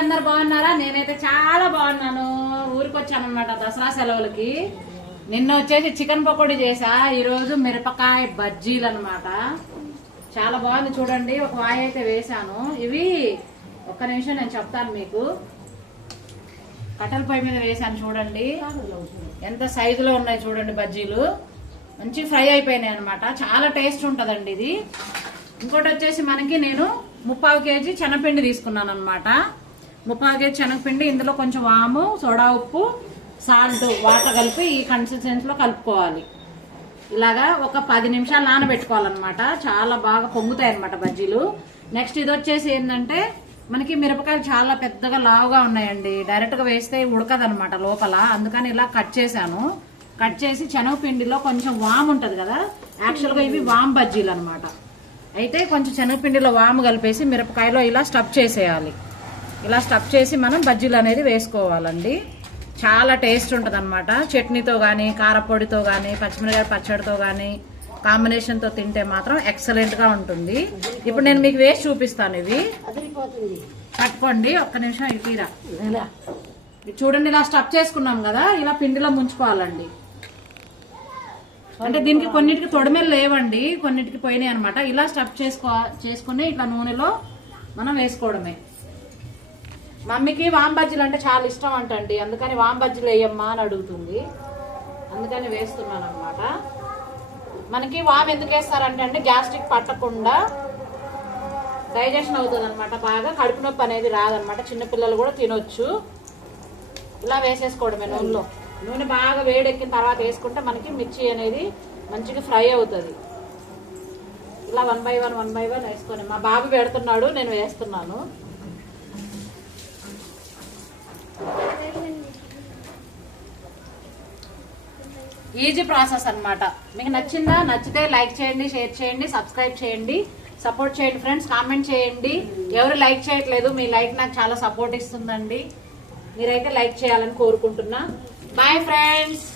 అందరు బాగున్నారా? నేనైతే చాలా బాగున్నాను. ఊరికి వచ్చానమాట దసరా సెలవులకి. నిన్న వచ్చేసి చికెన్ పకోడీ చేసా. ఈరోజు మిరపకాయ బజ్జీలు అనమాట చాలా బాగుంది చూడండి. ఒక వాయి అయితే వేసాను ఇవి ఒక్క నిమిషం నేను చెప్తాను మీకు. కట్టెల పొయ్యి మీద వేసాను చూడండి. ఎంత సైజులో ఉన్నాయి చూడండి బజ్జీలు. మంచి ఫ్రై అయిపోయినాయి అనమాట చాలా టేస్ట్ ఉంటుందండి ఇది. ఇంకోటి వచ్చేసి మనకి నేను ముప్పావు కేజీ శనగపిండి తీసుకున్నాను అనమాట ముప్పై కేజీ శనగపిండి ఇందులో కొంచెం వాము సోడా ఉప్పు సాల్ట్ వాటర్ కలిపి ఈ కన్సిస్టెన్సీలో కలుపుకోవాలి. ఇలాగా ఒక పది నిమిషాలు నానబెట్టుకోవాలన్నమాట. చాలా బాగా పొంగుతాయి అనమాట బజ్జీలు. నెక్స్ట్ ఇది వచ్చేసి ఏంటంటే మనకి మిరపకాయలు చాలా పెద్దగా లావుగా ఉన్నాయండి. డైరెక్ట్గా వేస్తే ఉడకదనమాట లోపల. అందుకని ఇలా కట్ చేశాను. కట్ చేసి శనగపిండిలో కొంచెం వామ్ ఉంటుంది కదా యాక్చువల్గా ఇవి వామ్ బజ్జీలు అనమాట అయితే కొంచెం శనగపిండిలో వాము కలిపేసి మిరపకాయలో ఇలా స్టఫ్ చేసేయాలి. ఇలా స్టఫ్ చేసి మనం బజ్జీలు అనేది వేసుకోవాలండి. చాలా టేస్ట్ ఉంటుంది అనమాట చట్నీతో కానీ కారపొడితో కానీ పచ్చిమిరకాయ పచ్చడితో కానీ కాంబినేషన్తో తింటే మాత్రం ఎక్సలెంట్గా ఉంటుంది. ఇప్పుడు నేను మీకు వేసి చూపిస్తాను ఇవి. పట్టుకోండి ఒక్క నిమిషం ఇవి తీరా. ఇది చూడండి ఇలా స్టఫ్ చేసుకున్నాం కదా ఇలా పిండిలో ముంచుకోవాలండి. అంటే దీనికి కొన్నిటికి తొడమెలు లేవండి కొన్నిటికి పోయినాయి అనమాట ఇలా స్టఫ్ చేసుకో చేసుకుని ఇట్లా నూనెలో మనం వేసుకోవడమే. మమ్మీకి వామ్ బజ్జీలు అంటే చాలా ఇష్టం అంటండి. అందుకని వామ్ బజ్జీలు వేయమ్మా అని అడుగుతుంది. అందుకని వేస్తున్నాను అనమాట మనకి వామ్ ఎందుకు వేస్తారంటే అంటే గ్యాస్ట్రిక్ పట్టకుండా డైజెషన్ అవుతుంది అనమాట బాగా కడుపు నొప్పి అనేది రాదనమాట చిన్నపిల్లలు కూడా తినొచ్చు. ఇలా వేసేసుకోవడమే నూనెలో. నూనె బాగా వేడెక్కిన తర్వాత వేసుకుంటే మనకి మిర్చి అనేది మంచిగా ఫ్రై అవుతుంది. ఇలా one by one one by one వేసుకొని మా బాబు పెడుతున్నాడు నేను వేస్తున్నాను. ఈజీ ప్రాసెస్ అనమాట మీకు నచ్చిందా నచ్చితే లైక్ చేయండి షేర్ చేయండి సబ్స్క్రైబ్ చేయండి సపోర్ట్ చేయండి ఫ్రెండ్స్ కామెంట్ చేయండి. ఎవరు లైక్ చేయట్లేదు మీ లైక్ నాకు చాలా సపోర్ట్ ఇస్తుందండి. మీరైతే లైక్ చేయాలని కోరుకుంటున్నా. Bye friends!